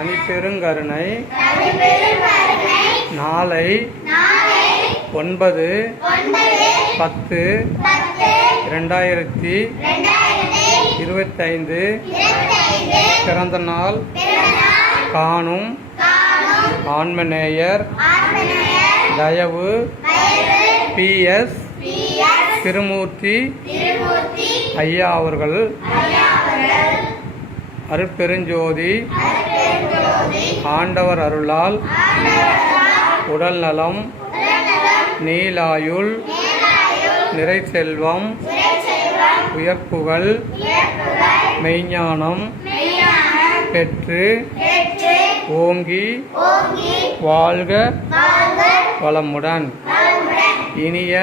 தனிப்பெருங்கருணை நாளை 9/10/2025 பிறந்த நாள் காணும் ஆன்மநேயர் தயவு PS திருமூர்த்தி ஐயா அவர்கள் அருட்பெருஞ்சோதி ஆண்டவர் அருளால் உடல் நலம், நீலாயுள், நிறைசெல்வம், உயர்ப்புகள், மெய்ஞானம் பெற்று ஓங்கி வாழ்க வளமுடன். இனிய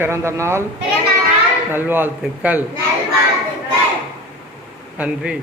பிறந்த நாள் நல்வாழ்த்துக்கள். நன்றி.